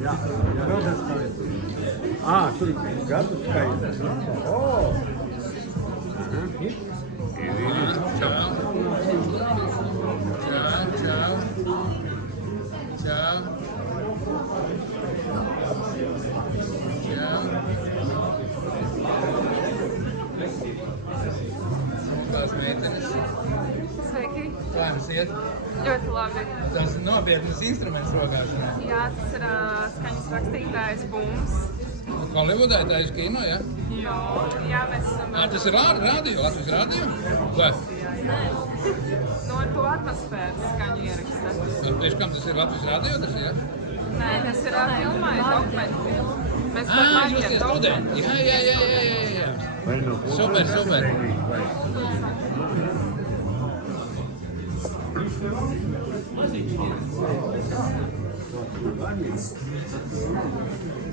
Jā, gada skaits. Tur ir gadu skaits. Čau. Tās meitenes. Sveiki. Kā jums iet? Ļoti labi. Tas ir nopietnas instruments rokās. Jā, tas ir skaņas rakstītājs Bums. Holivudā tā ir kino, ja? Jā, mēs esam... Tas ir radio, Latvijas radio? Vai? Ar to atmosfēras skaņu ieraksta. Priekš kam tas ir Latvijas radio, tas ir, ja? Nē, tas ir filmai, dokumentu filmu. Mēs par Jūs maģiem tie studenti? Jā. Super.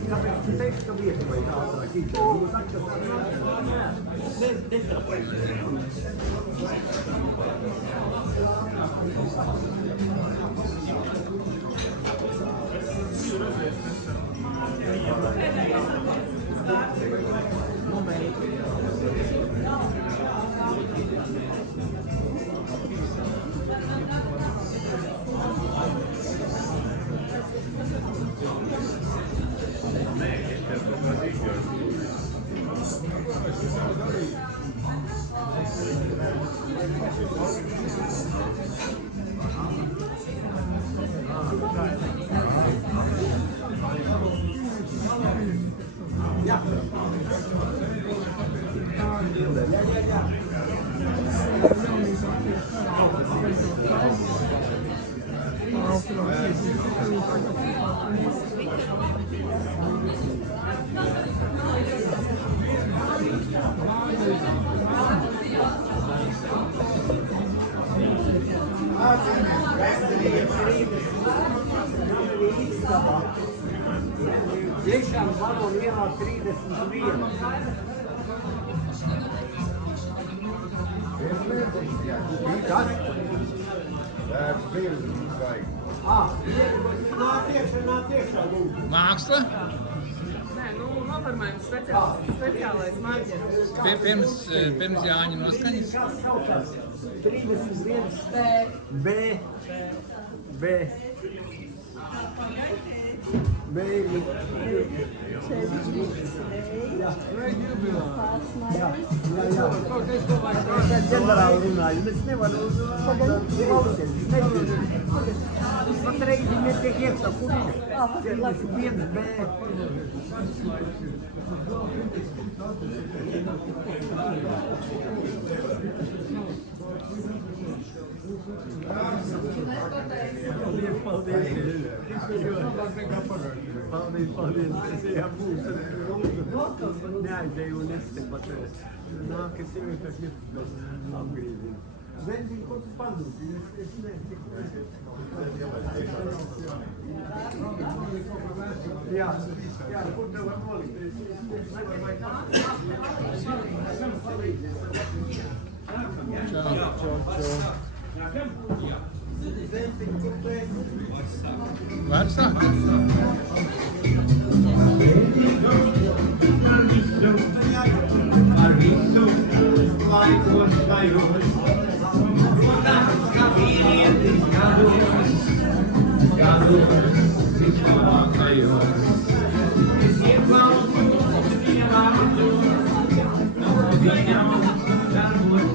Kāpēc tu teiksi, ka vieta vai ātrāk izdarīt? Jūs Tiešām varu ielā 31. Kas? Nāk iekšā, lūdzu. Māksla? Nē, noformējums speciālais maģieris. Pirms Jāņa noskaņas? 31. B. Baby. Jā. Ģenerāli runāju, es nevaru klausīt. Pat reizi netiek iekšā, kur ir 1B. Paldies. Jā, būs. Neaizēju un es te pat nāk, es tevi tas apgrīzinu. Benziņ, ko tu padūti? Es nezinu. Jā, kur tev var nolikt? Var sākt? Ar visu laikos tajos, protams, kā vīrietis gados vislabākajos. Es ieklausu viņa vārdu, no viņam darbos.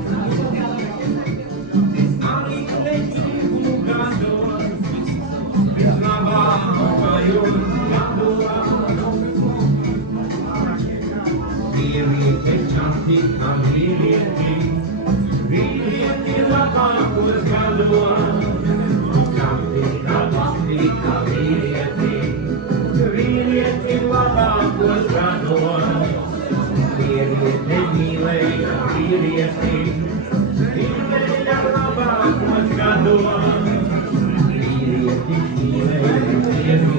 Es arī vecību gados, vislabākajos gados. Vīrieti časti kā vīrieti, vīrieti labākos gados. Časti kā vīrieti, vīrieti labākos gados. Vīrieti mīlēja vīrieti, mīlēja labākos gados. Vīrieti mīlēja vīrieti,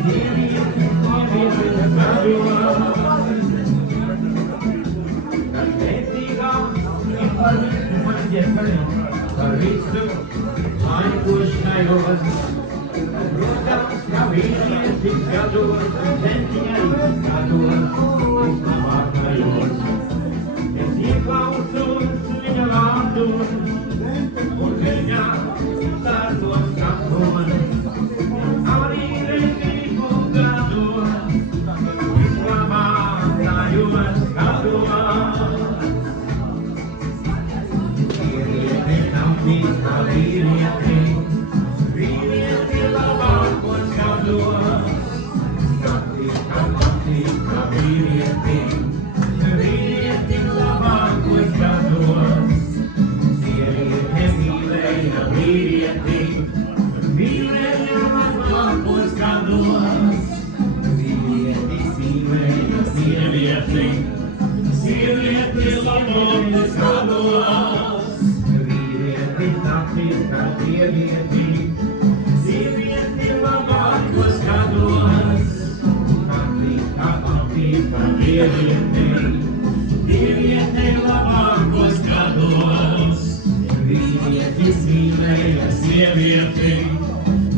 vīrieti labākos gados. Par visu laikos tajos, protams, kā vīrieti. Sievieti, sievieti labākos gados. Patika, vievieti labākos gados. Vīrietis mīlēja sievieti,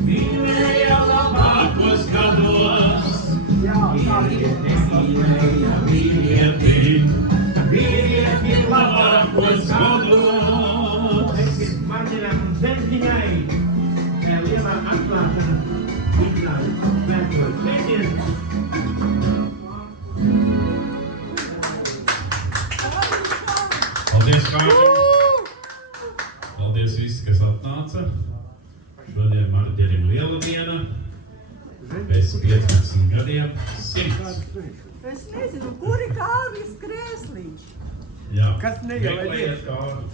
mīlēja labākos gados. Vīrietis mīlēja vīrieti, vīrieti labākos gados. Martinam Zentiņai, lielā atklāšana, izklāja svētkos mēģināt. Paldies, Kārlim! Paldies visi, kas atnāca. Šodien Marģerim liela diena. Pēc 15 gadiem 100. Es nezinu, kur ir Kārlis Krēsliņš. Jā, Kas neielaidies? meklējiet Kārli.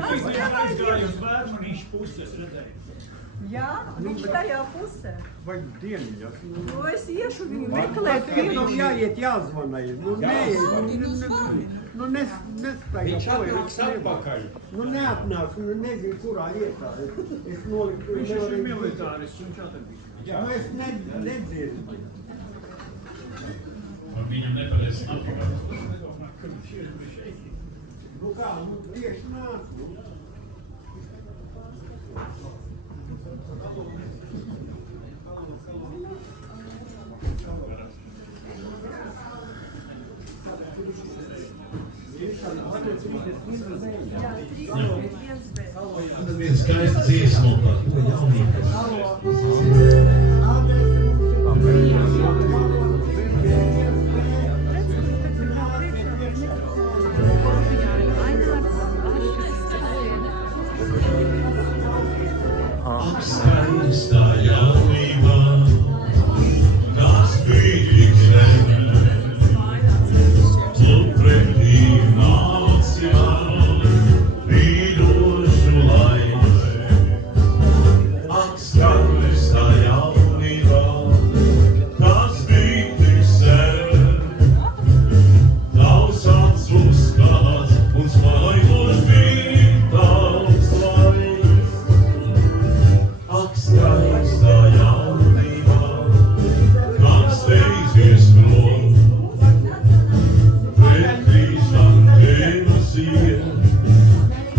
Kas neielaidies? Uz Vērmanīšu puses redzēju. Jā, viņš tajā pusē. Vai dienas? Nu, es iešu viņu meklēt. Nu, jāiet, jāzvana ir. Nu, nespēj. Viņš atnāks atpakaļ. Nu, neatnāks, nu, nezinu, kurā vietā. Es noliktu. Viņš ir militāris, viņš atradīs. Nu, es nedzirdu. Ar viņam nepareizi atpakaļ. Nu kā, nu, tieši nāk. Tas bija skaists dziesmu, par ko jaunības. Apskaistā jaunībā, kas bija tik sen, un pretī nācija vīdošu laimi. Apskaistā jaunībā, kas bija tik sen, tavs acu skats un smaigos bija tavs laiks. Skaistā jaunībā, kad steidzies prom, prettīšām tēmas iet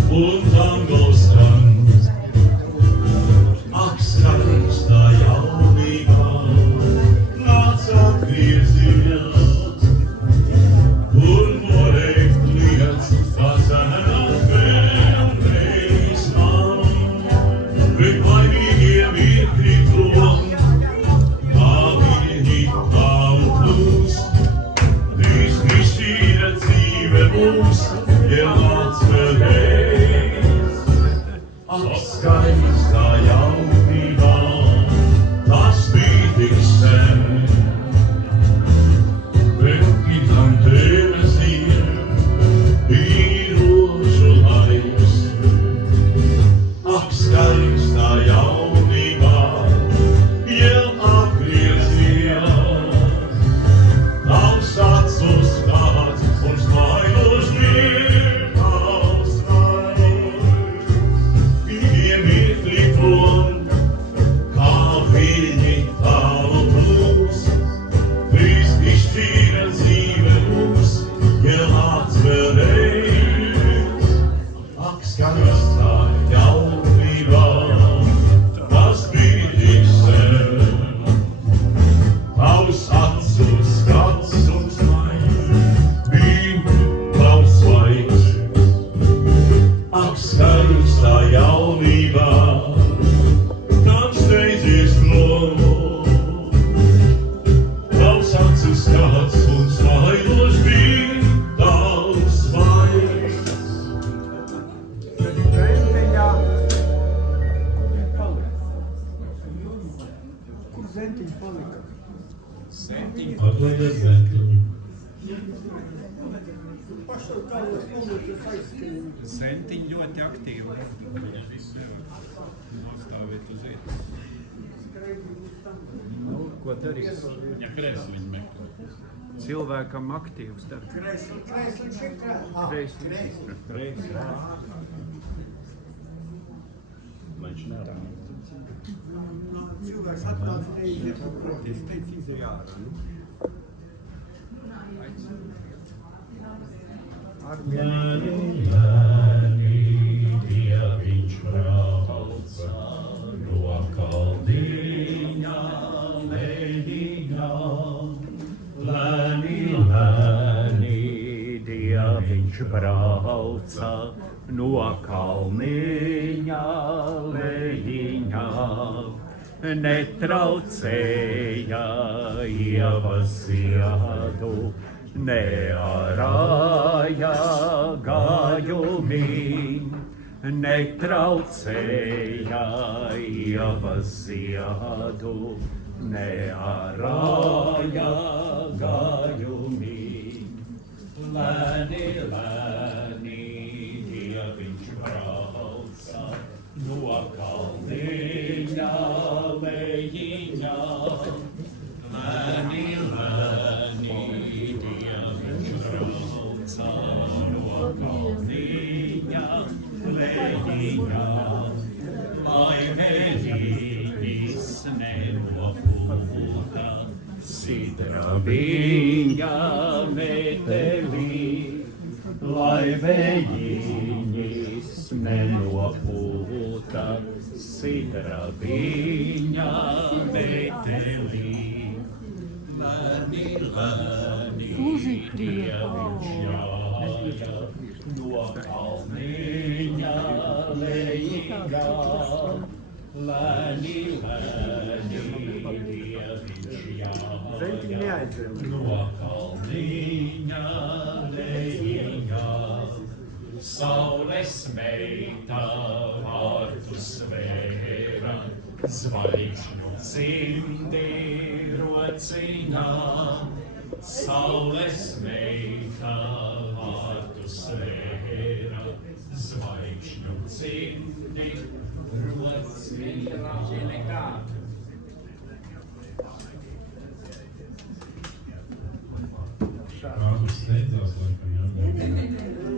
un tango skan. Ak, skaistā jaunībā, nāc atgriezies, un noreikt liec, kā cenāt vēlreiz man. Bet laimīgie mirkļi prom, kā viņi tavu plūst. Drīz pišķīra dzīve mums, ienāc vēlreiz. Ak, skaistā jaunībā, tas bija tik sen. Bet kitam debesīm vīrošu laiks. Ak, skaistā jaunībā, jau atgriezies. Tavs acu skats un smaidos bija tavs laiks. Tie mirkļi prom, kā viņi tavu plūst. Drīz pišķīra dzīve mums, ienāc vēlreiz. Ak, skaistā jaunībā, tas bija tik sen. Tavs acu skats un smaids bija tavs laiks. Ak, skaistā jaunībā, kad steidzies prom, tavs acu skats un smaidos bija tavs laiks. Zentiņā. Kur Zentiņš palika? Atlaidēt Zentiņu. Pašam Karlas Kulmečs aizskrien. Zentiņi ļoti aktīvi. Viņa visu nostāvīt uz vietas. Ko darīs? Viņa Krēsliņu meklē. Cilvēkam aktīvs darbs. Krēsliņš ir Kreisliņš. Viņš nerāda. cilvēks atnāca reizi protestēt izēja ārā. Lēni, lēni, dieviņš brauca no kalniņa leņķā. Lēni, lēni, dieviņš brauca no kalniņa leņķā. Netraucēja ievas ziedu, nearāja gājumi, netraucēja ievas ziedu, nearāja gājumi. Lēni, lēni, dieviņš brauca no kalniņa leņķā. Lēni, lēni, dieviņš brauca no kalniņa leņķā. Lai mēģinīs nenopūta sidra viņa metelī. Lai mēģinīs nenopūta sidra viņa metelī. Lēni, lēni, dieviņš jāja no kalniņa leņķā. Lēni, lēni, dieviņš jāja no kalniņa leņķā. Saules meita vārtus vēra, zvaigžņu cimdi rociņā. Saules meita vārtus vēra, zvaigžņu cimdi rociņā. Kāpēc steidzās, laikam, jā?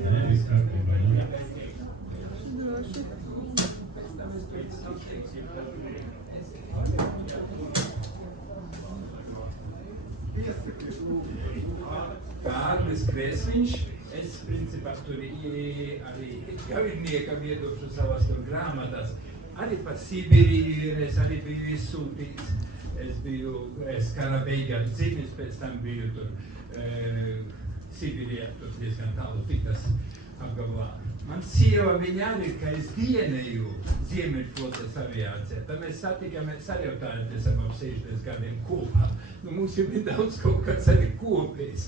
Nē, viss kārtībā, jā. Kārlis Kresliņš, es principā tur arī galvenniekam iedošu savas tur grāmatas. Arī par Sibiriju es arī biju izsūtīts. Es biju kara beigās dzimis, pēc tam biju tur Sibirijā, tur diezgan tālu Fikas apgabalā. Man sieva viņa arī, ka es dienēju Ziemeļflotes aviācijā. Tad mēs satikāmies, sarjautājāmies ap 60 gadiem kopā. Mums jau bija daudz kaut kāds arī kopējs.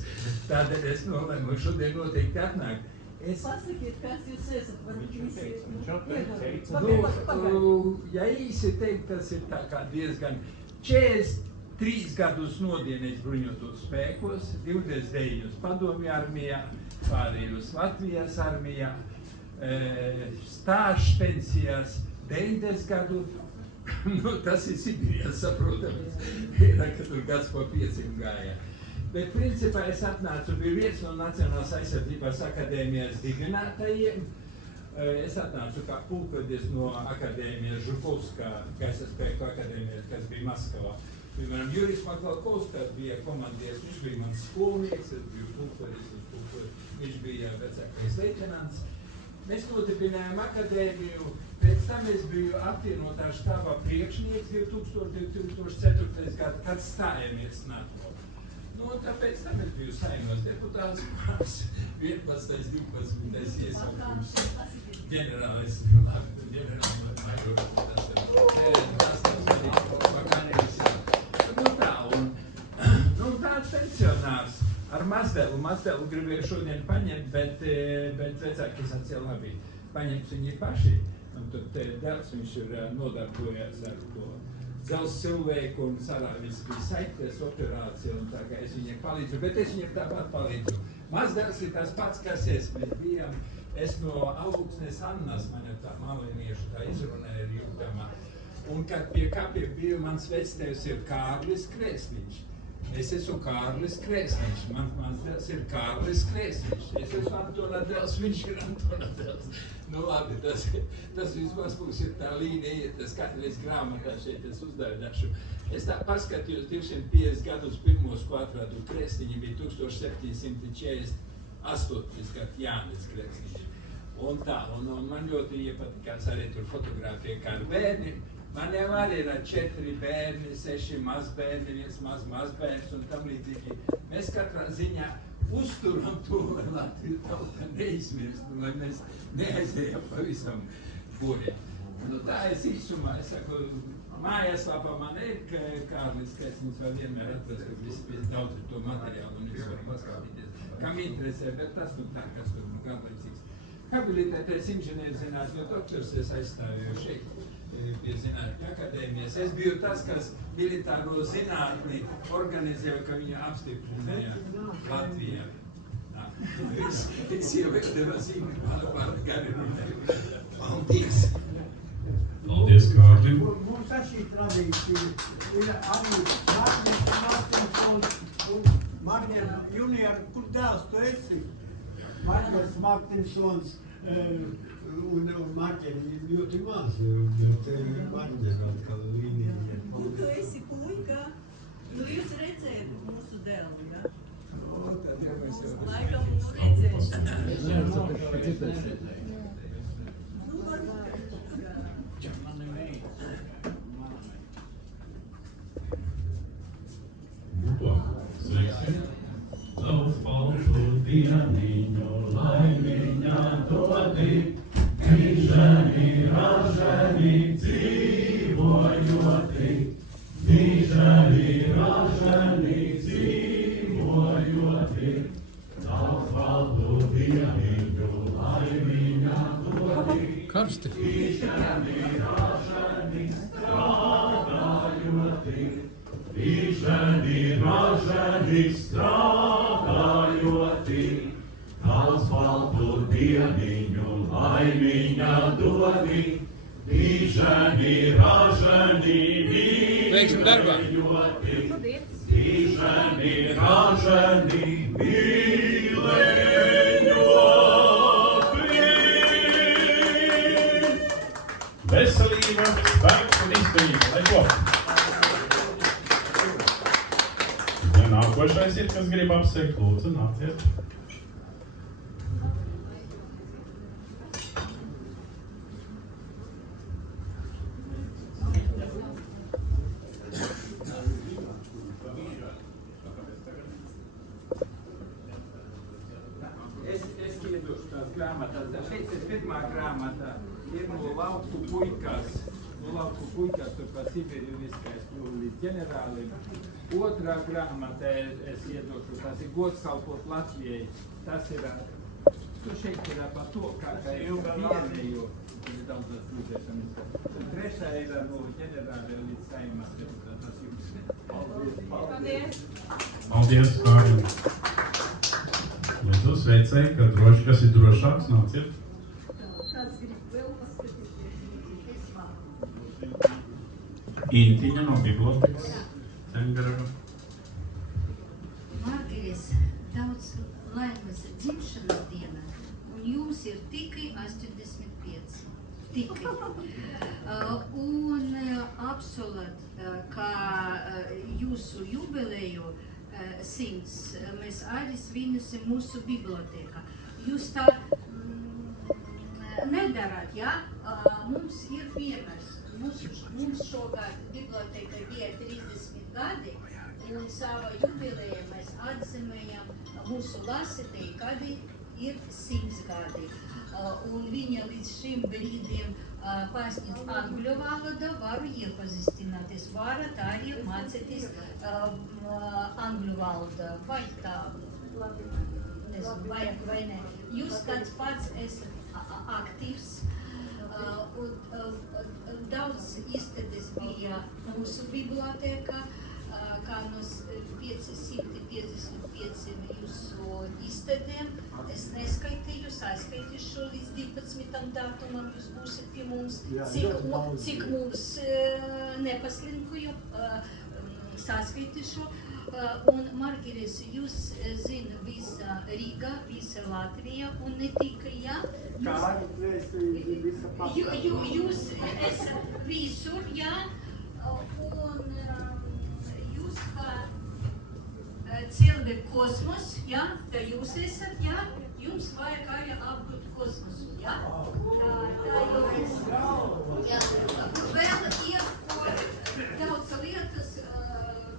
Tādēļ es nolēmu šodien noteikti atnākt. Pasakiet, kas jūs esat, varbūt visi Ja īsi teikt, tas ir tā kā diezgan 43 gadus nodienējis bruņotos spēkos, 29 padomju armijā, pārējos Latvijas armijā, stāžs pensijās 90 gadu, tas ir Sibirijā, saprotams, ka tur gads po 5 gāja. Bet principā es atnācu, biju viens no Nacionālās aizsardzības akadēmijas dibinātājiem. Es atnācu kā pulkvedis no akadēmijas Žukovskā, gaisa spēku akadēmijas, kas bija Maskavā. Piemēram, Jurijs Makalkovs, kas bija komandieris, viņš bija mans skolnieks, es biju pulkvedis, viņš bija vecākais leitenants. Mēs nodibinājām akadēmiju, pēc tam es biju apvienotā štābā priekšnieks 2004. gadu, kad stājāmies NATO. Tāpēc tam es biju Saeimas deputāts, 11. 12. iesaukums ģenerālis majors. Tāds pensionārs ar mazdēlu. Mazdēlu gribēju šodien paņemt, bet vecāki sacīja labi, paņemt viņi paši. Un tad dēls viņš ir nodarbojies ar to Dzels cilvēku un sarāvis bija saikties operācija un tā kā es viņiem palīdzu, bet es viņiem tāpat palīdzu. Mazdēls ir tas pats, kas es. Mēs bijām, es no Augsnes Annas, man ir tā maliniešu tā izruna ir jūtama. Un kad pie kapiem biju, mans vectēvs ir Kārlis Kresliņš. Es esmu Kārlis Krēsniņš, mans dēls ir Kārlis Krēsniņš, es esmu Antona dēls, viņš ir Antona dēls. Nu labi, tas vismaz būs ir tā līnija, tas kādreiz grāmatā šeit es uzdāvināšu. Es tā paskatījos 250 gadus pirmos kvadratu Krēsniņi bija 1748. Gads Jānis Krēsniņš. Un tā, un man ļoti iepatikās arī tur fotografija kā ar bērni. Man jau arī ir 4 bērni, 6 mazbērni, 1 mazbērns un tam līdzīgi. Mēs katrā ziņā uzturam to, lai Latviju tauta neizmirst, lai mēs neaizējam pavisam bojā. Nu tā es īsumā, es saku, mājaslapā man ir, ka Kārlis Krēsniņš var vienmēr atrast, ka visi daudz to materiālu un visu var paskatīties. Kam interesē, bet tas nu tā, kas tur nu garlaicīgs. Habilitētais inženierzinātņu doktors es aizstāvēju šeit. Pie Zinātņu akadēmijas. Es biju tas, kas militāro zinātni organizēja, ka viņa apstiprināja Latvijā. Es jau deva zīmi, mana gari runāju. Paldies! Paldies, Kārlim! Mums ar šī tradīcija ir arī Mārtiņš un Marģer junior, kur dēls tu esi? Marģers Martinsons un Marģeri ļoti maz, bet Marģeri atkal līnija. Un tu esi puika, nu jūs redzējat mūsu dēlu, ja? Laikam, nu redzēšana. Nu, varbūt. Sveiki! Daudz baltu dieniņu, laimiņā dodi, mīženi, raženi, dzīvojoti. Mīženi, raženi, dzīvojoti. Daudz baltu dieniņu, laimiņā dodi, Karsti. mīženi, raženi, strādājoti. Mīženi, raženi, strādājoti, daudz baltu dieniņu, laimiņā dodi. Mīženi, raženi, Veiksim darbā. mīļoti. Mīženi, raženi, mīļoti. Veselība, spēks un izturība, lai ko? Nākošais ir, kas grib apsveikt, lūdzu, nāciet. Es iedošu tās grāmatās. Šeit ir pirmā grāmata, ir no lauku puikās. No lauku puikās tur pa Sibiriju viskais kļuva līdz ģenerālim. Otrā grāmata es iedošu, tas ir gods kalpot Latvijai. Tas ir, tu šeit ir par to, kā ir vienējo, tur ir daudz atslūdzēšanas. Un trešā ir no ģenerāla līdz saimā. Tas jums. Paldies! Paldies, Kārlim. Lūdzu, sveicēji, ka droši, kas ir drošāks, nāciet. Kāds grib vēl paskatīties? Intiņa no bibliotekas. Cengarava. Margeris, daudz laimes dzimšanas diena, un jums ir tikai 85. Tikai. Un apsolat, ka jūsu jubileju 100 mēs arī svinēsim mūsu bibliotēkā. Jūs tā nedarat, ja? Mums ir piemērs. Mums šogad bibliotēkai bija 30 gadi, un savā jubilejā mēs atzīmējam mūsu lasītāju, kad ir 100 gadi. Un viņa līdz šim brīdim pasniedz angļu valodu, varu iepazīstināties, varat arī mācīties angļu valodu, vai tā, nezinu, vajag vai ne. Jūs kāds pats esat aktīvs, daudz izstādes bija mūsu bibliotēkā, kā no 555 jūsu izstādēm. Es neskaitīju, aizskaitīšu līdz 12. datumam, jūs būsiet pie mums, cik mums nepaslinkuju. saskaitīšu. Un, Margiris, jūs zina visa Rīga, visa Latvija, un ne tikai, ja? Jūs esat visur, ja? Un jūs kā cilvēki kosmos, ja? Tā jūs esat, ja? Jums vajag arī apgūt kosmosu, ja? Tā jūs. Ja. Vēl ir daudz lietas,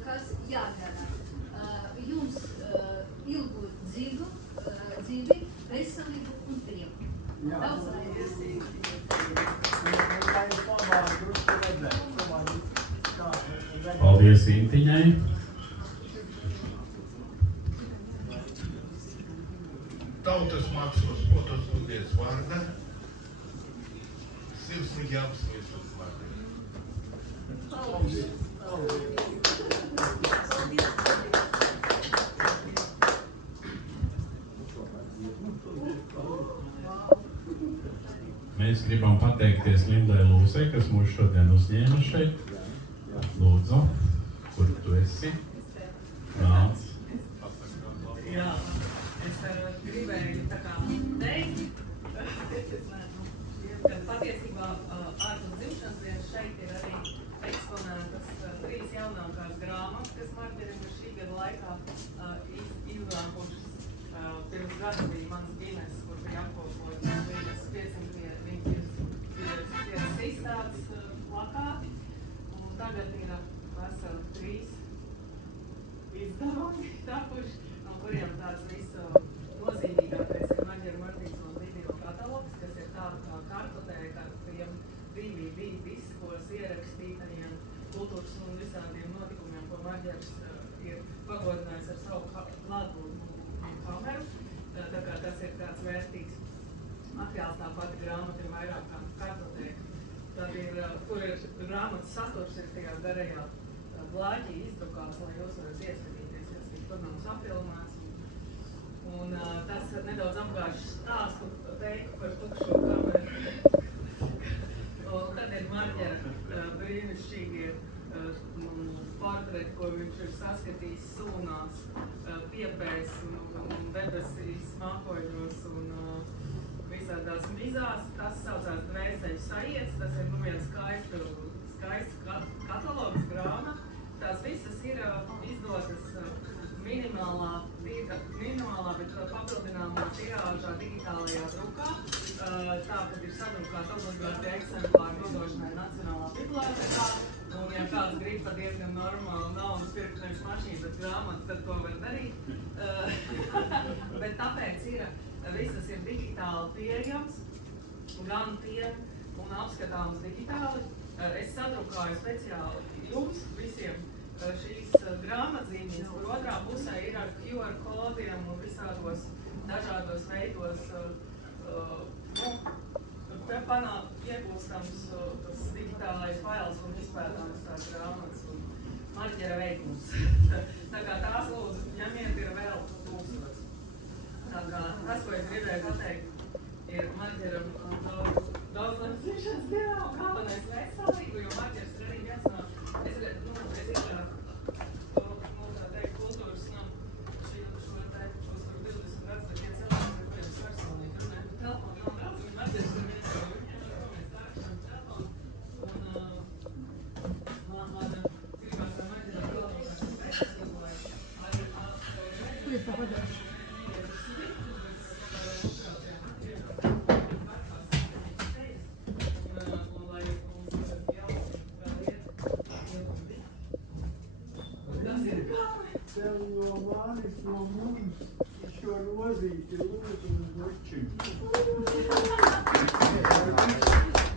kas jādara. Jums ilgu dzīvi, veselību un prieku. Daudz laimes. Paldies Intiņai. Tautas mākslas fotostudijas vārdā sirsnīgi apsveicu vārdā. Mēs gribam pateikties Lindai Lūsei, kas mūs šodien uzņēma šeit. Lūdzu, kur tu esi? Nāc. Jā, es gribēju tā kā teikt, ka patiesībā ārpus dzimšanas dienas šeit ir arī eksponētas 3 jaunākās grāmatas, kas Marģerim ir šī gada laikā iznākušas. Pirms gada bija mans Gines, kur bija apkopot viņas 500 izstādes plakāti, un tagad ir veseli 3 izdevumi tapuši, no kuriem tāds visnozīmīgākais ir Marģera Martīnsona video katalogs, kas ir tāda kā kartotēka ar tiem DVD diskos ierakstītajiem kultūras un visādiem notikumiem, ko Marģers ir pagodinājis ar savu klātbūtni un kameru. Tā kā tas ir tāds vērtīgs materiāls, tā pati grāmata ir vairāk kā kartotēka. Tad ir, tur ir grāmatas saturs ir tajā garajā blāķī izdrukāts, lai jūs varat ieskatīties, kas tur nav safilmēts. Un tas nedaudz apgāž stāstu teiku par tukšo kameru. Un tad ir Marģera brīnišķīgie portreti, ko viņš ir saskatījis sūnās, piepēs un debesīs, mākoņos un visādās mizās. Tas saucās Dvēseļu sajiets, tas ir viens skaists katalogs grāmata. Tās visas ir izdotas minimālā, bet papildināmā tirāžā digitālajā drukā. Tā, kad ir sadrukāta obligāti eksemplāri nodošanai Nacionālā bibliotēkā. Un, ja kāds grib pa diezgan normālu naudas pirkt nevis mašīnu, bet grāmatas, tad to var darīt. Bet tāpēc visas ir digitāli pieejams, gan tiem un apskatāms digitāli. Es sadrukāju speciāli jums visiem šīs grāmatzīmes, kur otrā pusē ir ar QR kodiem un visādos dažādos veidos iegūstams tas digitālais fails un izpētāms tās grāmatas un Marģera veikums. Tā kā tās lūdzu ņemiet ir vēl 1000. Tā kā tas, ko es gribēju pateikt, ir Marģeram daudz lemzīšanas dienā un galvenais veselību, jo Marģers ir arī viens no, es izrādu, tā teikt, kultūras nav šo 20 gads, bet viens cilvēks, ar kuriem es personīgi runāju, telefonu nav daudz, un Marģers ir viens no viņiem, mēs tākšam telefonu, un man gribās, ka Marģeram galvenais veselību, lai Tev no manis, no mums, šo rozīti lūdzu un dučim.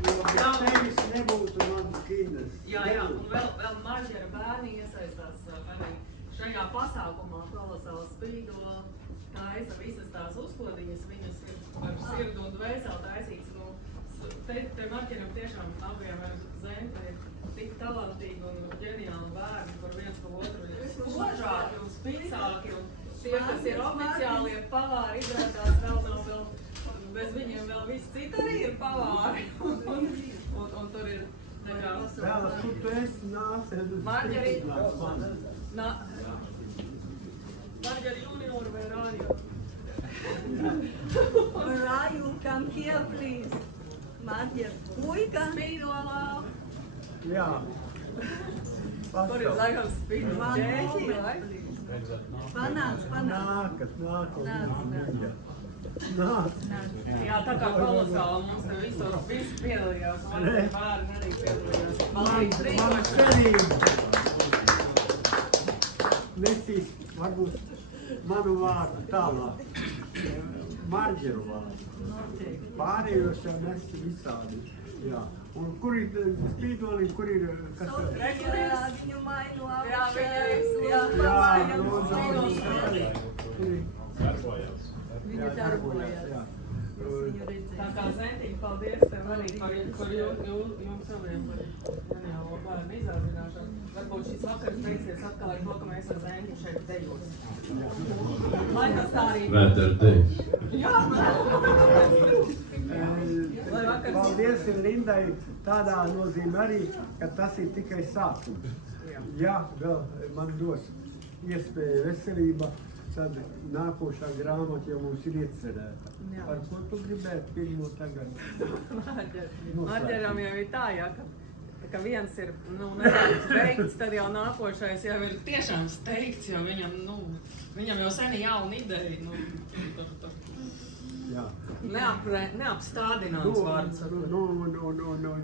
Jo tevis nebūtu mans Gines. Jā, un vēl Marģera bērni iesaistās arī šajā pasākumā kolosāli spīdo, taisa visas tās uzkodiņas, viņas ir ar sirdu un dvēseli taisīts. Te Marģeram tiešām abiem ar Zenti ir tik talantīgi un ģeniāli bērni, kur viens pa otru ir spožāki un spīcāki, un tie, kas ir oficiālie pavāri, izrādās vēl nav bez viņiem vēl visi citi arī ir pavāri, un tur ir Nekā. Vēlas, kur tu esi nāc? Marģerita. Marģeri junior vai Rāņo? Raju, come here, please. Marģer, puika. Spīdolā. Jā. Kur ir laikam spīdolā? Ģēķi, vai? Panāc. Nākas. Nāc. Jā, tā kā kolosāli mums te visur visi piedalījās. Bērni arī piedalījās. Man cerība. Nesīs varbūt manu vārdu tālāk. Marģeru vārdu. Pārējos jau nes visādi. Jā. Un kur ir spīdolī, kur ir, kas ir? Viņu mainu Jā, Viņa darbojās. Tā kā Zentiņ, paldies tev arī par jums abiem par ģeniālo bērnu izaudzināšanu. Varbūt šis vakars beigsies atkal ar to, ka mēs ar Zentiņu šeit dejosim. Lai tas tā arī... Vēter dejs. Jā, Paldies ir Lindai tādā nozīmē arī, ka tas ir tikai sākums. Ja vēl man dos iespēja veselība, tad nākošā grāmata jau mums ir iecerēta. Par ko tu gribētu pirmo tagad? Marģeram jau ir tā, jā, ka viens ir nedaudz beigts, tad jau nākošais jau ir tiešām steigts, jo viņam jau sen ir jauna ideja. Jā. Neapstādināts vārds.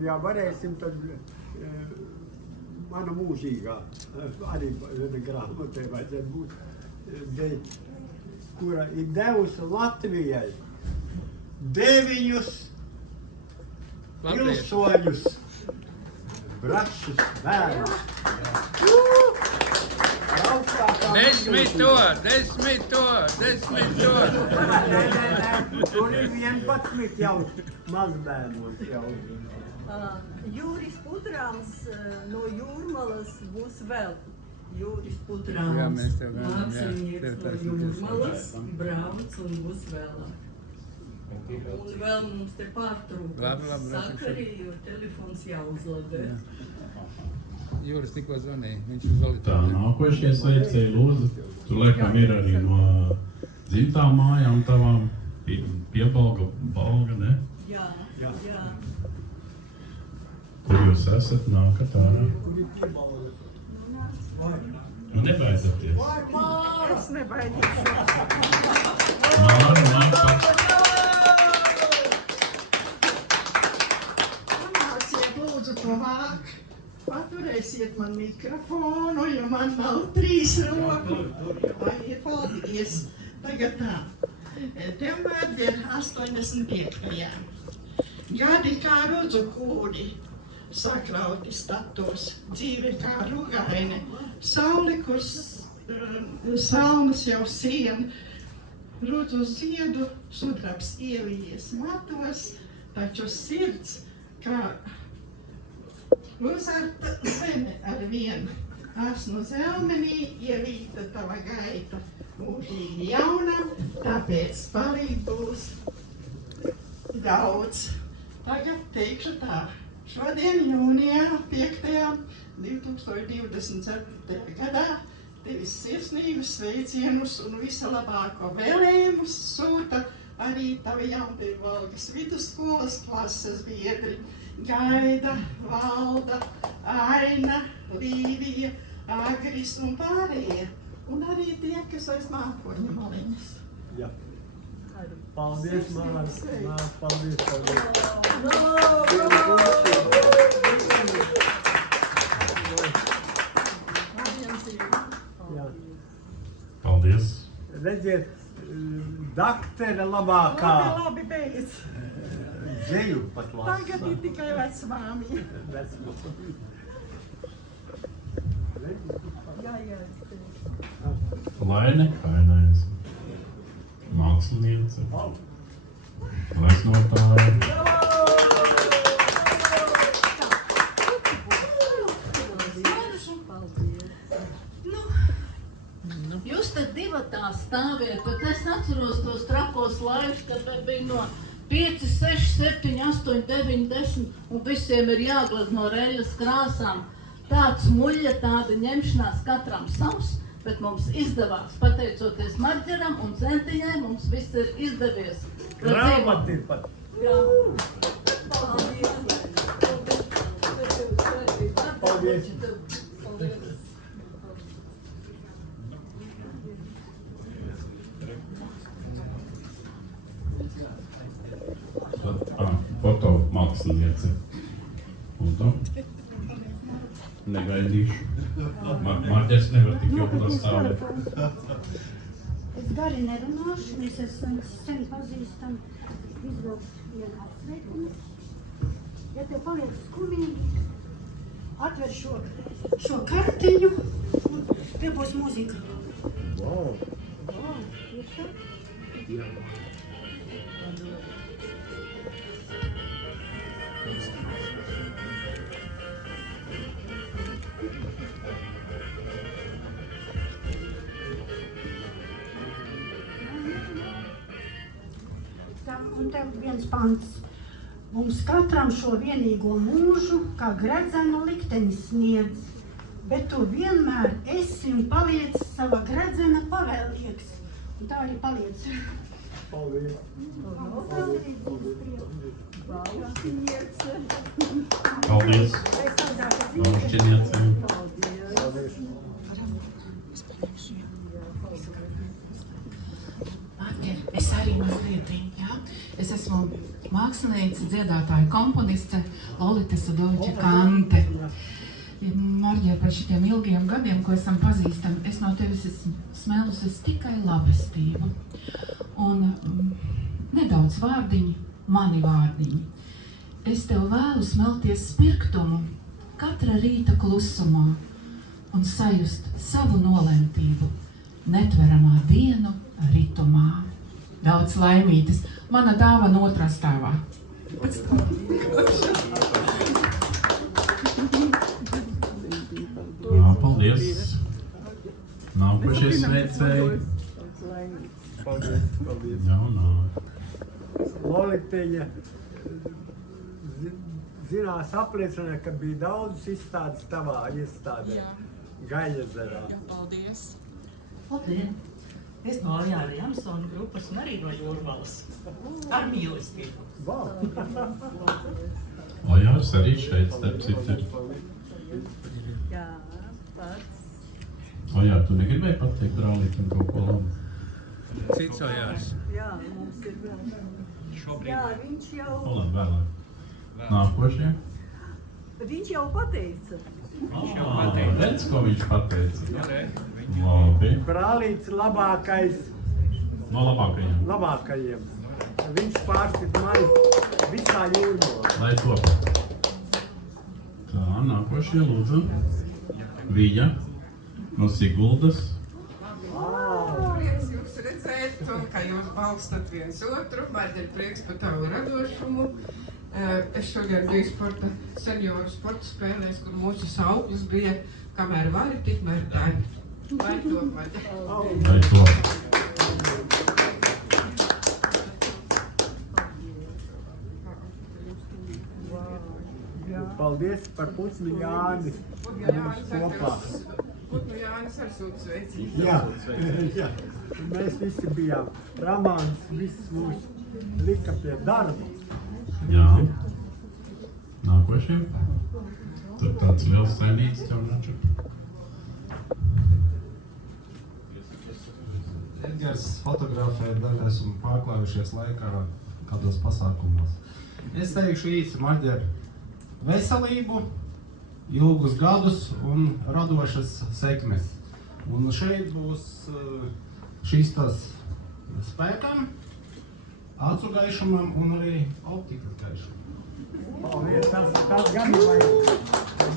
Ja varēsim, tad mana mūžīgā, arī grāmatē vajadzētu būt, kura ir devusi Latvijai 9 pilsoņus, bračus, bērnus. Desmit to! Tur ir 11 jau mazbērnos jau. Jūris Putrāms no Jūrmalas būs vēl. Jūris Jā, Putrāms, mēs tev gan, jā, mākslinieks tev no tas Jūrmalas, brauc un būs vēl. Un vēl mums te pārtrūkums sakari, jo telefons jāuzlabē. Jūras tikko zvanīja, viņš uz Tā, Olitāju. nākošie sveicēji lūdzu. Tu laikam ir arī no dzimtām mājām tavām piebalga, ne? Jā. Kur jūs esat, nākat ārā? Nu, nebaidieties. Es nebaidīšu. Nāk. Panāciet lūdzu to vāk. Paturēsiet man mikrofonu, jo man nav 3 roku. Vai, paldies. Tagad tā. Tev vārdi ir 85. Gadi kā rudzu kūdi, sakrauti statos, dzīve kā rugaine, saule, kur salmas jau sien, rudzu ziedu, sudrabs ielījies matos, taču sirds kā uzarta zeme ar vienu. Esmu zelmenī ievīta tava gaita, mūžīgi jaunam, tāpēc palīd būs daudz. Tagad teikšu tā, šodien jūnijā 5. 2024. gadā tevis sirsnīgus sveicienus un vislabāko vēlējumus sūta arī tavi Jaunpilsvaldes vidusskolas klases biedri Gaida, Valda, Aina, Līvija, Agris un pārējie. Un arī tie, kas aiz mākoņa maliņas. Jā. Paldies, Mārts. Paldies. Paldies. Redziet, daktere labākā. Labi, beidz. Dzeju pat lasa. Tagad ir tikai vecmāmiņa. Jā. Laine Kainais. Māksliniece. Gleznotāja. Jūs tad divatā stāvējat, bet es atceros tos trakos laikus, kad bija 5, 6, 7, 8, 9, 10 un visiem ir jāglazno reļas krāsām. Tāds muļa, tāda ņemšanās katram savs, bet mums izdevās, pateicoties Marģeram un centiņai, mums viss ir izdevies. Grāmati pat. Paldies. Fotomāksliniece. Lūdzu. Negaidīšu. Marģers nevar tik ilgi stāvēt. Es gari nerunāšu, mēs esam sen pazīstam, izvilkt vienu atsveikumu. Ja tev paliek skumīgi, atver šo kartiņu un tev būs mūzika. Wow. Ir tā? Jā. Un tev viens pants. Mums katram šo vienīgo mūžu, kā gredzenu likteni sniedz, bet tu vienmēr esi un paliec sava gredzena pavēlnieks. Un tā arī paliec. Paldies. Paldies. Valšķiniecei. Paldies. Es arī mazliet, jā. Es esmu mākslinieca, dziedātāja, komponiste Lolita Sudoviča Kante. Marģer, par šitiem ilgiem gadiem, ko esam pazīstami, es no tevis esmu smelusies tikai labestību. Un nedaudz vārdiņi, mani vārdiņi. Es tev vēlu smelties spirktumu katra rīta klusumā un sajust savu nolemtību netveramā dienu ritumā. Daudz laimītes. Mana dāvana otrā stāvā. Paldies. Nākošie sveicēji. Paldies. Jaunā. Loliteņa zinās apliecināja, ka bija daudz izstādes tavā iestādē. Gaļezerā. Paldies. Labdien! Es no Jāra Jansona grupas un arī no Jūrmalas. Ar mīlestību. Wow. Ojārs arī šeit, starp citu. Jā, pats. Ojār, tu negribēji pateikt brālītam kaut ko labu? Cits Ojārs. Jā, mums ir vēl. Šobrīd. Jā, viņš jau... Labi, vēlāk. Nākošie? Viņš jau pateica. Redz, ko viņš pateica. Labi. Brālīts labākais. No labākajiem. Labākajiem. Viņš pārstit mani visā Jūrmalā. Lai to. Tā, nākošie lūdzu. Vija no Siguldas. Prieks jūs redzēt, un ka jūs balstat viens otru. Man ir prieks par tavu radošumu. Es šodien biju senioru sporta spēlēs, kur mūsu sauklis bija, kamēr vari, tikmēr dari. Vai to, Maģa? Vai to. Paldies par Putnu Jāni. Putnu Jānis ar sūtu sveicību. Jā. Mēs visi bijām. Ramāns viss mūs lika pie darba. Jā. Nākošie. Tur tāds liels sainīts tev naču. Edgars fotografē, daļai esmu pārklājušies laikā kādos pasākumos. Es teikšu īsi Marģer veselību, ilgus gadus un radošas sekmes. Un šeit būs šīs tas spēkam, acu gaišumam un arī optikas gaišumam. Paldies, tas gan vajag.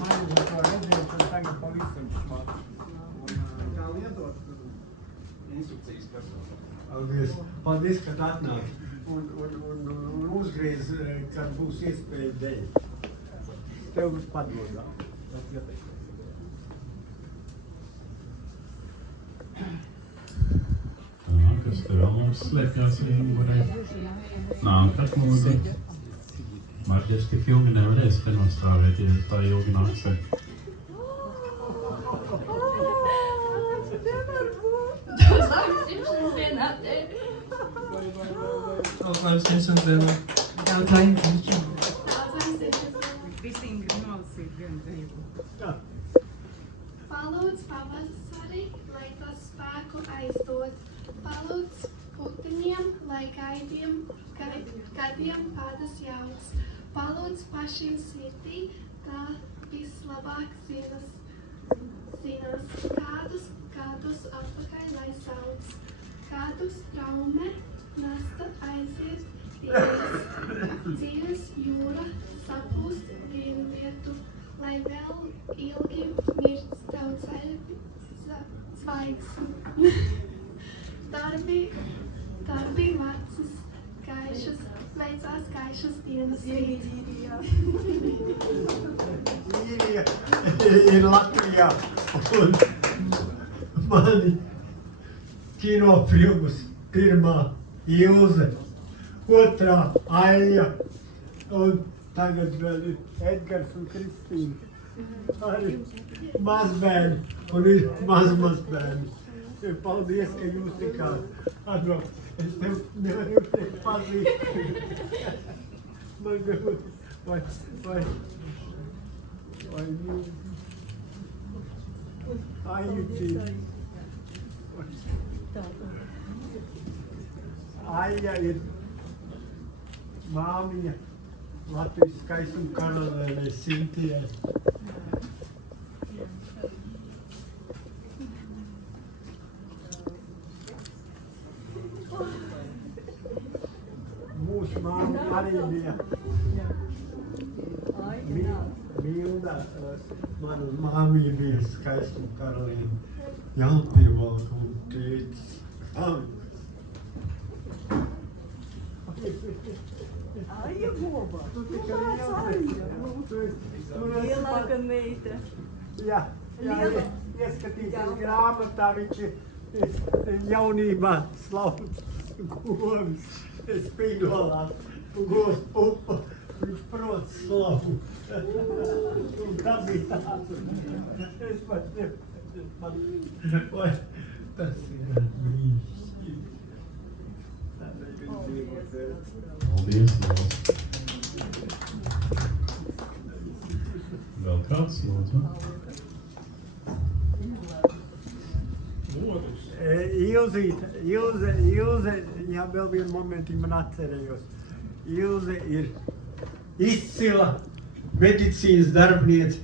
Mani to redzēt, un tagad pavisam šmāt. Kā lietot instrukcijas personā. Paldies, ka atnāc. Un uzgriez, kad būs iespēja dēļ. Tev būs padodā. Tā, kas Te vēl mums slēpjās viena mugurē. Nākat lūdzu. Marģers tik ilgi nevarēs te nostāvēt, ja tā ilgi nāks. Daudz laimes dzimšanas dienā. Daudz laimes dzimšanas. Kristīna grib nolasīt vienu dzīvu. Palūdz pavasari, lai tas spēku aizdod. Palūdz puteņiem, lai gadiem padas jauks. Palūdz pašiem sirdī, tā vislabāk zinās. Kādus atpakaļ lai sauc. Kādus traume nasta aiziet dienas. Dzīves jūra sapūst vienu vietu, lai vēl ilgi mirst tev zvaigznes. Darbi vecas, gaišas, beidzās gaišas dienas rīt. Īrija ir Latvijā un mani kinofilmus pirmā Ilze, otrā Aija un tagad vēl ir Edgars un Kristīna. Arī mazbērni un ir mazbērni. Paldies, ka jūs tikāt atbraukt. Es tev nevaru teikt pazīt. Man grūti, vai Aijutī. Aija ir māmiņa Latvijas skaistuma karalienei Sintijai. Mūsu māma arī bija Milda, mana māmiņa bija skaistuma karaliene Jaunpievalka un tētis. Aija Boba! Tu tikai Aija! Lielāka meita. Jā, ieskatīsies grāmatā, viņš ir jaunībā slauts govis. Spīdolās, govs pupa, viņš prot slavu. Un tā bija tāds. Es pat vai tas ir brīnišķīgi. Paldies, vēl kāds, lūdzu? Ilze, jā, vēl vienu momentu man atcerējos. Ilze ir izcila medicīnas darbniece,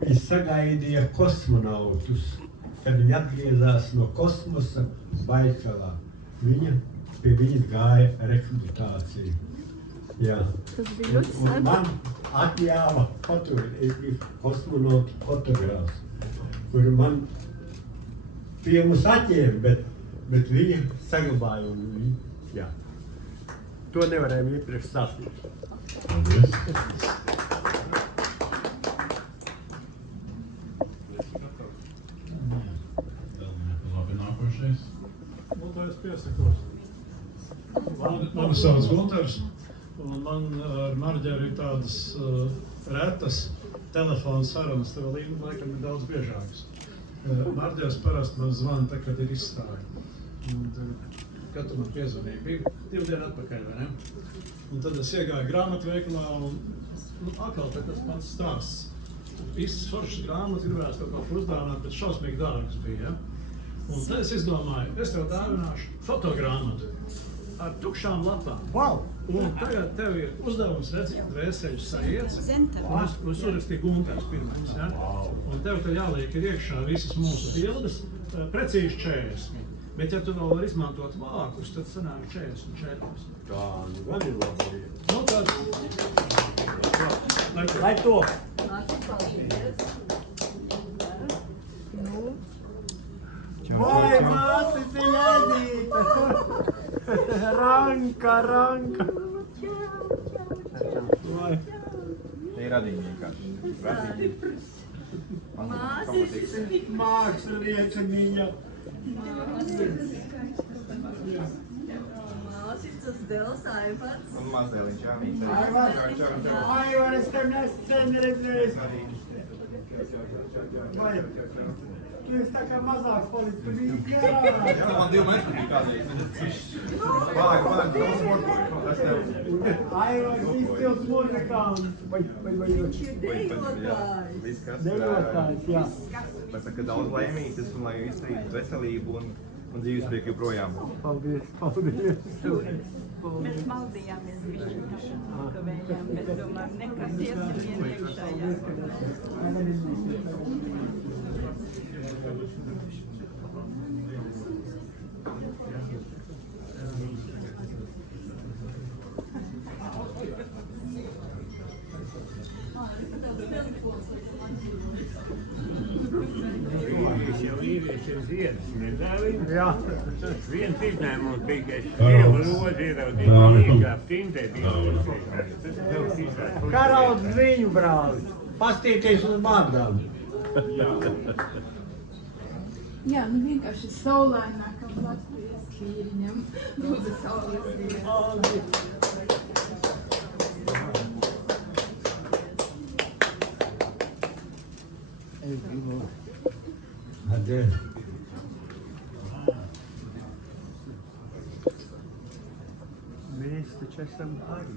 kas sagaidīja kosmonautus, kad viņi atgriezās no kosmosa Baikalā. Pie viņas gāja rehabilitācija. Jā. Tas bija ļoti sen. Un man atļāva kosmonautu fotogrāfs, kuru man filmus atņēma, bet viņa saglabāja un viņa, jā. To nevarējām iepriekš sasniegt. Paldies. Labi, nākošais. Guntārs piesakos. Mani sauc Guntars, un man ar Marģeru ir tādas retas telefona sarunas, tev laikam ir daudz biežākas. Marģers parasti man zvana, tā, kad ir izstāja. Kad tu man piezvanīji, bija 2 dienu atpakaļ, vai ne? Un tad es iegāju grāmatveikalā un atkal tas pats stāsts. Īsts foršas grāmatas gribējās kaut ko uzdāvināt, bet šausmīgi dārgas bija, ja? Un tad es izdomāju, es tev dāvināšu fotogrāmatu ar tukšām lapām. Wow! Un tagad tev ir uzdevums redzēt dvēseļu sajiets, un es uzrakstīju Guntars pirmais, ja? Un tev te jāliek ir iekšā visas mūsu bildes, precīzi 40. Bet ja tu vēl var izmantot vākus, tad sanāk 44. Tā, nu gan ir labi. Nu tāds... Lai to! Vai, māsis ir Edīta! Ranka! Vai. Te ir radīgi vienkārši. Mākslinieca mīļa. Māsīcas dēls Aivars. Un mazdēliņš, jā, viņš arī. Aivar, es tev nesen redzēju. Vai, tu esi tā kā mazāks palicis, tu biji garāks. Jā, man 2 metri bija kādreiz. Pāk, daudz sportoju. Tas tev. Aivar, izcils muzikāns. Viņš ir dejotājs. Viss kas. Dejotājs, jā. Lai saka daudz laimītas un lai visi veselību un dzīvesprieku joprojām. Paldies, paldies. Mēs maldījāmies bišķi, nokavējām, bet tomēr nekas iesim vien iekšējā. Vīrieši ir ziedas medāli. Jā. Viens izņēmums bija, ka es lielu lozi ieraudzīju līgā tindē. Karauds viņu brāli. Pastīties uz Magdālu. Jā, nu vienkārši saulainākam Latvijas vīriņam. Lūdzu, saules dienu. Adēļ. Mēs taču esam arī.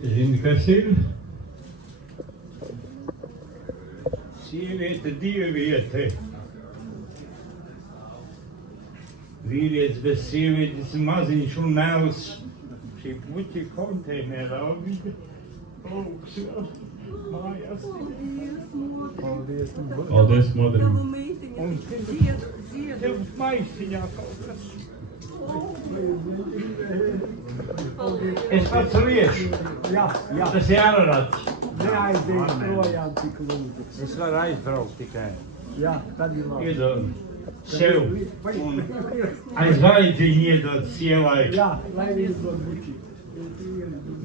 Zini, kas ir? Sieviete dieviete. Vīrietis bez sievietes maziņš un mels. Šī puķi konteinerā augļi. Lūks vēl mājās. Paldies, Paldies, Modrim. Tavu mītiņu. Un tev maisiņā kaut kas. Es pats liešu. Jā. Tas jārarāt. Neaiziet projām tik lūdzu. Es varu aizbraukt tikai. Jā, tad ir labi. Iedod sev un aiz vajadzīņu iedod sievai. Jā, lai viņš dod buķi.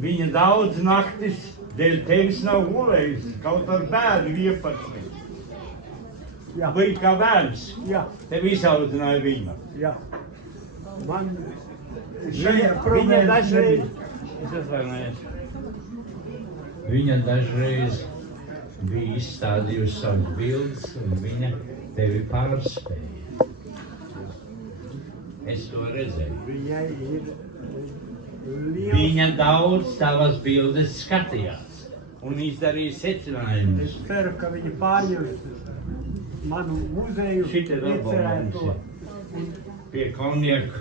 Viņa daudz naktis dēļ tevis nav gulējusi, kaut ar bērnu 11. Jā. Bija kā bērns. Jā. Tev izaudzināja viņa. Jā. Man Viņa dažreiz, es atvainojos. Viņa dažreiz bija izstādījusi savas bildes un viņa tevi pārspēja. Es to redzēju. Viņai ir liels... Viņa daudz tavas bildes skatījās un izdarīja secinājumus. Es ceru, ka viņi pārņems manu muzeju, Šitie vēl iecerēto. Pie konjaku.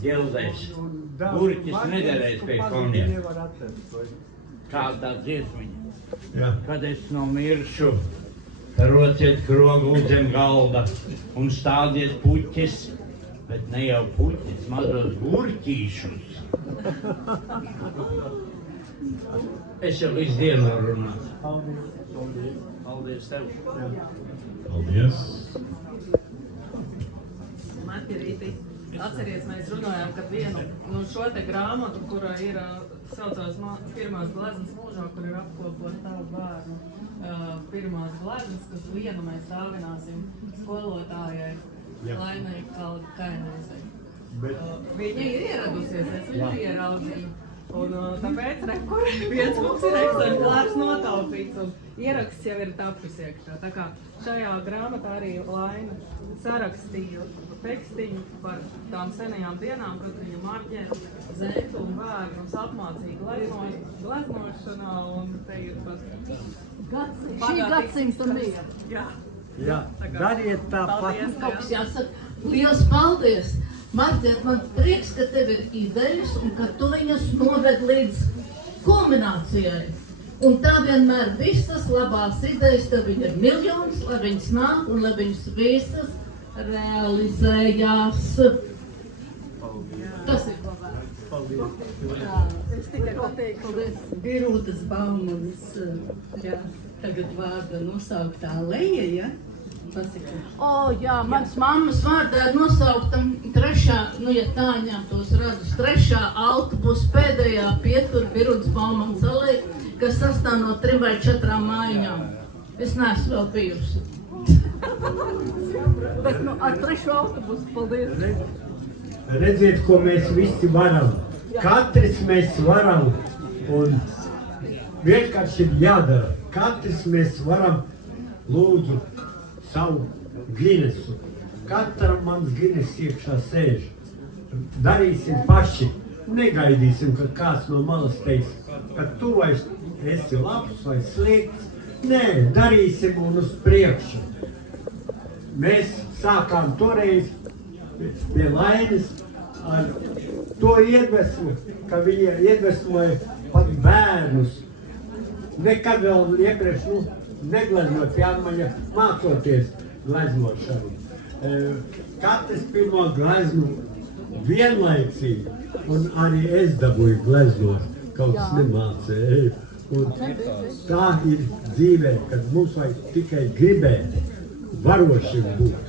Ģeldēs. Gurķis nederēs pie konjaku. Kādā dziesmiņa. Kad es nomiršu, rociet krogu zem galda un stādiet puķis, bet ne jau puķis, mazos gurķīšus. Es jau visu dienu varu runāt. Paldies tev. Paldies. Margarīti, atceries, mēs runājām, kad vienu šo te grāmatu, kura ir saucās Pirmās gleznas mūžā, kur ir apkopot tavu bērnu pirmās gleznas, kas vienu mēs dāvināsim skolotājai Laimei Kainēzei. Viņa ir ieradusies, es viņu ieraudzīju. Un tāpēc, kur viens mums ir eksemplārs notaupīts un ieraksts jau ir tapis iekšā. Tā kā šajā grāmatā arī Laima sarakstīja tekstiņu par tām senajām dienām, kad viņa marķē zentu un bērnus apmācīja gleznošanā, un te ir pat Šī gadsimta lieta. Jā, dariet tāpat. Paldies, kaut kas jāsaka. Liels paldies! Marģēt, man prieks, ka tev ir idejas un ka tu viņas noved līdz kulminācijai. Un tā vienmēr visas labās idejas, tev viņa ir miljonas, lai viņas nāk un lai viņas visas realizējās. Tas ir ko vērts. Paldies. Es tikai pateikšu, Birūtas Baumanis, tagad vārda nosauktā Leja, ja? Jā, mans mammas vārdā ir nosaukta trešā, ja tā ņemtos radus, trešā autobusa pēdējā pietura Birūtas Baumanis alē, kas sastāv no 3 vai 4 mājiņām. Es neesmu vēl bijusi. Bet nu, ar 3. autobusu, paldies. Redziet, ko mēs visi varam. Katrs mēs varam un vienkārši ir jādara. Katrs mēs varam lūdzu savu Ginesu. Katram mans Gines iekšā sēž. Darīsim paši. Negaidīsim, ka kāds no malas teiks, ka tu vairs esi labs vai slikts. Nē, darīsim un uz priekšu. Mēs sākām toreiz pie Lainas ar to iedvesmu, ka viņa iedvesmoja pat bērnus. Nekad vēl iepriekš negleznot jāmaņa mācoties gleznošanu. Katrs pirmo gleznu vienlaicīgi, un arī es dabūju gleznot, kaut kas nemācēju. Un tā ir dzīvē, kad mums vajag tikai gribēt, varošiem būt.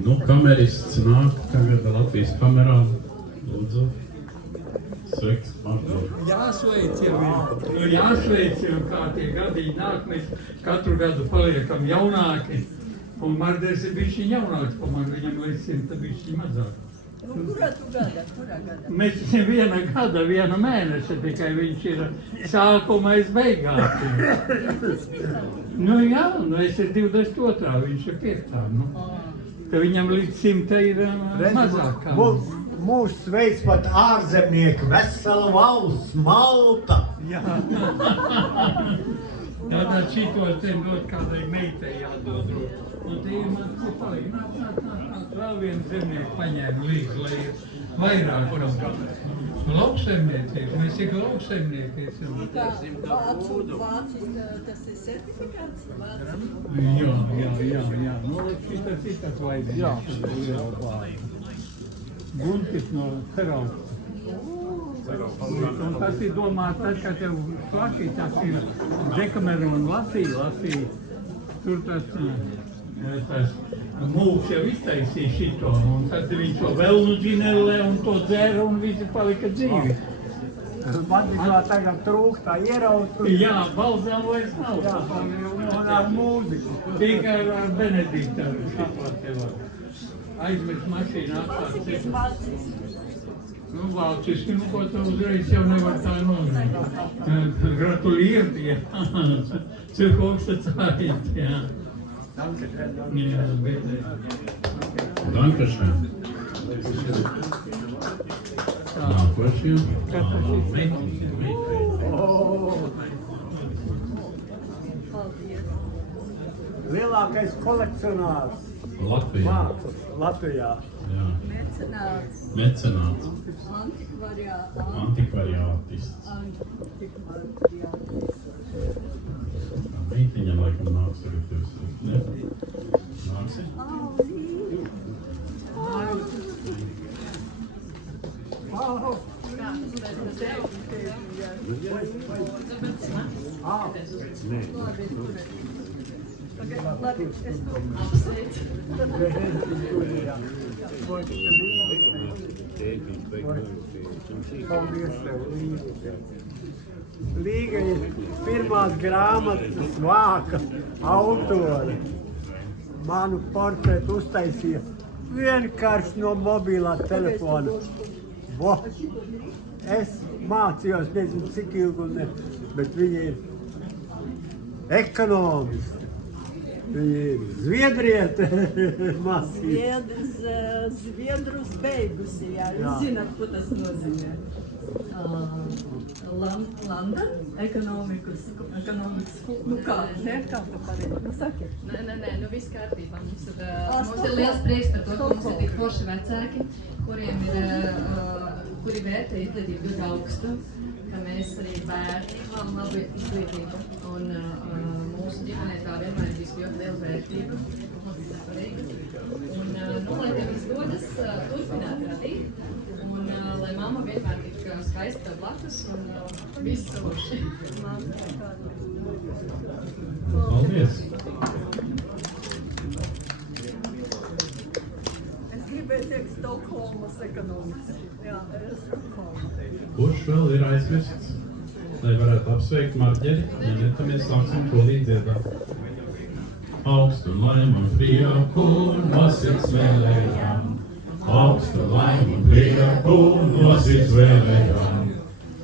Nu, kamerists nāk tagad Latvijas kamerā. Lūdzu. Sveiks, Marta. Jāsveic jau, kā tie gadiņi nāk, mēs katru gadu paliekam jaunāki. Un Marders ir bišķiņ jaunāks, pa man viņam līdz 100 bišķiņ mazāk. Kurā tu gada? Mēs esam 1 gada, 1 mēneša, tikai viņš ir sākuma aiz beigās. Nu jā, es ir 22. viņš ir 5. Ka viņam līdz 100 ir mazāk. Mūs sveic pat ārzemnieki, vesela valsts, Malta. Jā. Tātad šito tiem dot kādai meitai jādod. Un te ir man ko palīg. Nāc, vēl vienu zemnieku paņēmu līdzi, lai ir vairāk kaut. Lauksaimniecības, mēs tik lauksaimnieki esam. Vācis, tas ir certifikāts? Jā. Nu, šitas ir tas vaidinieks. Guntis no Cerauta. Un tas ir domāts, tad, kad tev plašī tas ir Dekamera un Lasīja. Tur tas mūks jau iztaisīja šito, un tad viņš to vēl nu džinellē un to dzēra un visi palika dzīvi. Vadiklā tagad trūkst tā ieraut. Jā, balzām vairs nav. Jā, mūziku. Tikai ar Benedikta šitā te var. Aizmirst mašīnu atstāt. Nu, vāciski, nu, ko tu uzreiz jau nevar tā nozīmēt. Gratuliert, jā. Zur hochste Zeit, jā. Jā, bitte. Dankeschön. Nākošie. Lielākais kolekcionārs. Latvijā. Jā. Mecenāts. Antikvariātists. Meitiņam laikam nāks tagad jūs. Ne? Nāksi? Līga ir pirmās grāmatas vāka autori. Manu portretu uztaisīja vienkārši no mobilā telefona. Es mācījos, nezinu cik ilgi, bet viņi ir ekonomisti. Viņi ir zviedrieti mācīja. Zviedrus beigusi, jā. Jūs zināt, ko tas nozīmē. Landa, ekonomikas, nu kā, ne? Kā tu pareizi? Nu saki. Nē, nu viss kārtībā. Mums ir liels prieks par to, ka mums ir tik forši vecāki, kuri vērtē izglītību ļoti augstu, ka mēs arī bērni vēl labu izglītību. Un mūsu ģimenē tā vienmēr ir ļoti liela vērtība. Un, lai tev izdodas turpināt radīt. Un lai mamma vienmēr tik skaista blakus un viss forši. Paldies! Es gribēju teikt Stokholmas ekonomikas. Jā, Stokholma. Kurš vēl ir aizmirsts? Lai varētu apsveikt Marģeri, ja ne, tad mēs sāksim to līdziedāt. augstu laimu un prieku no sirds vēlējam. Augstu laimu un prieku no sirds vēlējam.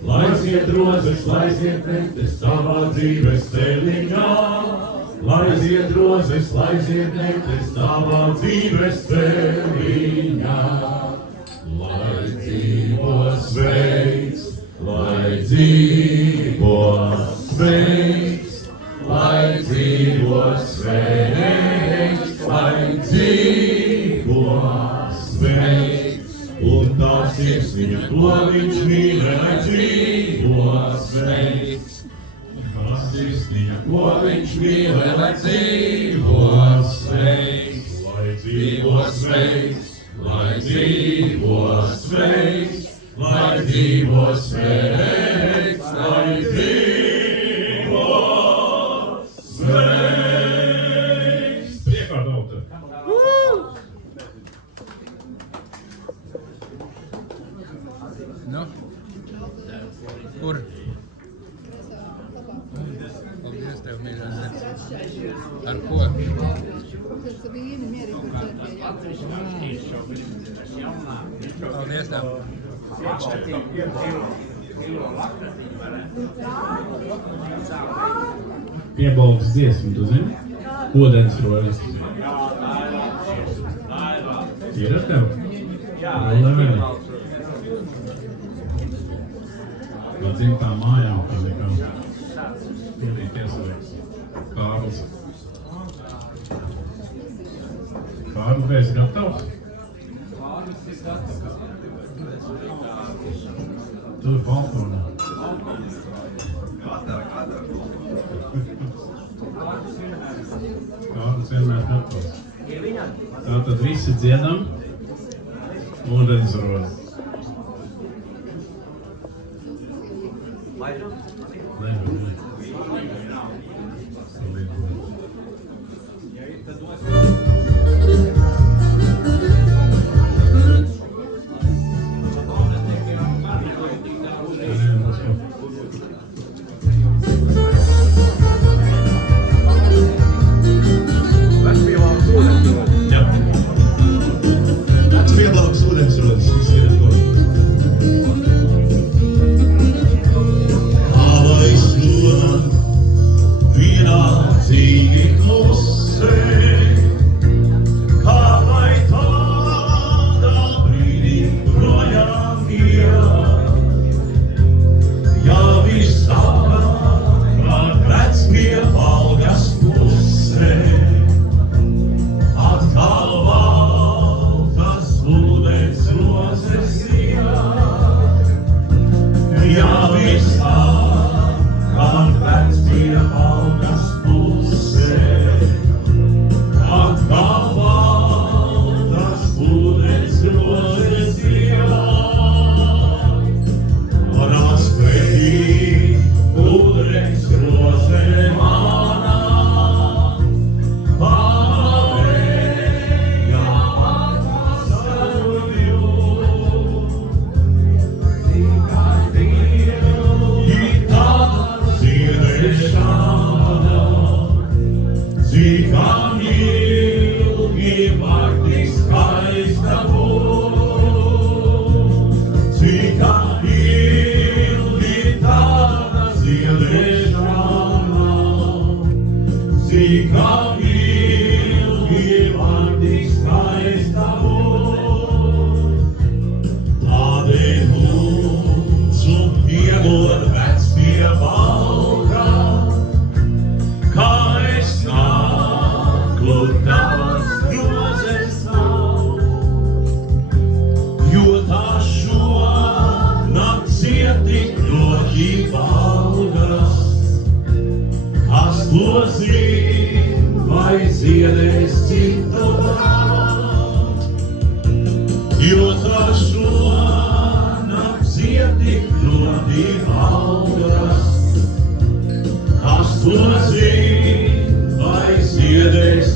Lai zied rozes, lai zied nektis tavā dzīves celiņā. Lai zied rozes, lai zied nektis tavā dzīves celiņā. Lai dzīvo sveiks, lai dzīvo sveiks, lai dzīvo sveiks, lai dzīvo sveiks. Un tās sirsniņa, ko viņš mīlē, lai dzīvo sveiks. Tās sirsniņa, ko viņš mīlē, lai dzīvo sveiks. Lai dzīvo sveiks, lai dzīvo sveiks, lai dzīvo sveiks, lai dzīvo sveiks. Priekā tauta. Nu, kur? Paldies tev, mīļais. Ar ko? Paldies tev. Piebalgs dziesmu, tu zini? Ūdens rojas. Ir ar tev? Vēl nevēli. No dzimtām mājām palikām. Pilnīgi iesavēks. Kārlis. Kārlis, vai esi gatavs? Tur balkonā. Kārlis vienmēr gatavs. Tātad visi dziedam ūdens rozi. Piebalgs ūdens rodas, visi ir ar to. Vienādzīgi klusē, kā vai tādā brīdī projām iet. Ja viss apkārt redz pie algas pusē, atkal valkas ūdens rozes iet. Ja viss apkārt redz pie algas pusē, atkal valkas ūdens rozes iet. Manās pretī ūdens roze manā, pavēja atvasaroju. Tikai Dievi tāda dziedēšana, cikām ilgi var tik skaista būt. Cikām ilgi tāda dziedēšana, cikām ilgi var tik skaista būt. Tādēļ lūdzu piedod vec pie valka, kā es nāku tavas rozes nav. Jo tā šonakt cieti ļoti valgas, kas to zin vai dziedēs citu vārdu. Jo tā šonakt cieti ļoti valgas, kas to zin vai dziedēs